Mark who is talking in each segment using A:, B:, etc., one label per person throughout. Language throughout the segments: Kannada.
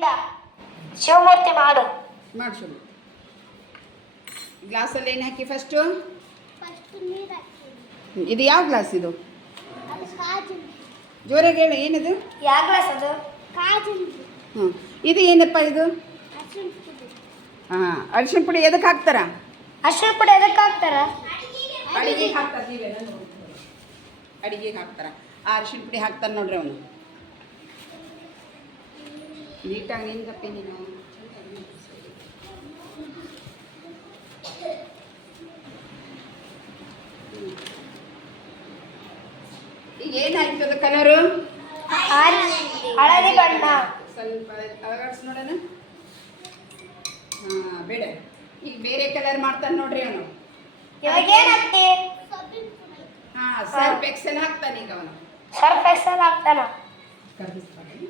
A: ಇಂದ ಶಿವಮೂರ್ತಿ ಮಾಡು
B: ಮಾಡ್ಸೋಣ ಗ್ಲಾಸ್ ಅಲ್ಲಿ ಏನು ಹಾಕಿ ಫಸ್ಟ್
C: ಫಸ್ಟ್ ನೀರು ಹಾಕಿ
B: ಇದು ಯಾವ ಗ್ಲಾಸ್ ಇದು
C: ಅದು
B: ಕಾಜಿ ಏನಿದು
A: ಯಾವ ಗ್ಲಾಸ್ ಅದು
B: ಹ್ಞೂ ಇದು ಏನಪ್ಪ ಇದು
C: ಹಾಂ ಪುಡಿ
B: ಆ ಅರಿಶಿನ ಪುಡಿ ಎದಕ್ಕೆ ಹಾಕ್ತಾರ
A: ಅರಿಶಿನ ಪುಡಿ ಎದಕ್ಕೆ ಹಾಕ್ತಾರ
B: ಅಡಿಗೆ ಹಾಕ್ತಾರ ಅಡಿಗೆಗೆ ಹಾಕ್ತಾರ ಆ ಅರಿಶಿನ ಪುಡಿ ಹಾಕ್ತಾರ ನೋಡ್ರಿ ಅವನು लीट आंगीन कपे नीनो इग येन आईते कलर
A: आरी हळदी बणा
B: ಸ್ವಲ್ಪ ಅವಗಡ್ಸನೋಡನೆ ಹಾ ಬೇಡೆ इग ಬೇರೆ कलर марತನೆ ನೋಡ್ರಿ ಅನ್ನು
A: ಯಗೇನ ಅಂತೆ
B: ಹಾ ಸರ್ ಪೆಕ್ಸನ್ ಹಾಕ್ತನೆ ಇಗ ಅನ್ನು
A: ಸರ್ ಪೆಕ್ಸನ್ ಹಾಕ್ತನಾ ಸರ್ ಪೆಕ್ಸನ್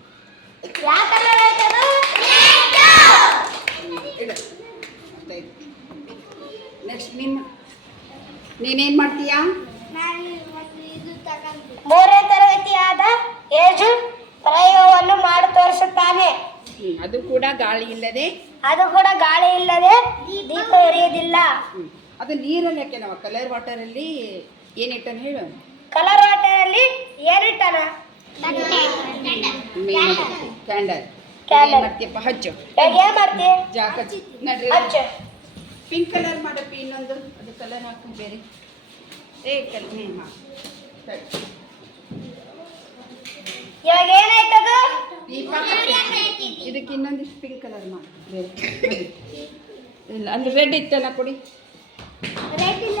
B: ನೆಕ್ಸ್ಟ್ ನಿನ್ ನೀನೇನ್ ಮಾಡ್ತೀಯಾ
A: ಮೂರೇ ತರಗತಿಯಾದ ಏಜು ಪ್ರಯೋಗವನ್ನು ಮಾಡಿ ತೋರಿಸುತ್ತಾನೆ
B: ಅದು ಕೂಡ ಗಾಳಿ ಇಲ್ಲದೆ
A: ಅದು ಕೂಡ ಗಾಳಿ ಇಲ್ಲದೆ ದೀಪ ಎರೆಯುವುದಿಲ್ಲ
B: ಅದು ನೀರಲ್ಲಿ ಯಾಕೆ ನಾವು ಕಲರ್ ವಾಟರ್ ಅಲ್ಲಿ ಏನಿಟ್ಟನ ಹೇಳು
A: ಕಲರ್ ವಾಟರ್ ಅಲ್ಲಿ ಏನಿಟ್ಟನ
B: ಕ್ಯಾಂಡಲ್ ಕ್ಯಾಂಡಲ್ ಮತ್ತೆ ಹಚ್ಚು ಏನ್ ಮಾಡ್ತೀಯ ಜಾಕ ನಡ್ರಿ ಹಚ್ಚು ಪಿಂಕ್ ಕಲರ್ ಮಾಡಪ್ಪ ಇನ್ನೊಂದು ಅದು ಕಲರ್ ಹಾಕೊಂಡು ಬೇರೆ ಏ
A: ಕಲರ್
B: ಇದಕ್ಕೆ ಇನ್ನೊಂದಿಷ್ಟು ಪಿಂಕ್ ಕಲರ್ ಮಾಡಿ ಇಲ್ಲ ಅಂದ್ರೆ ರೆಡ್ ಇತ್ತಲ್ಲ ಕೊಡಿ
C: ರೆಡ್ ಇಲ್ಲ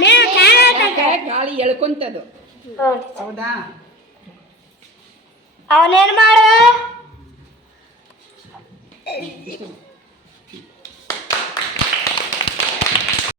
A: ನೀವು
B: ಗಾಳಿ ಎಳ್ಕೊಂತದು ಹೌದಾ
A: ಅವನೇನ್ ಮಾಡ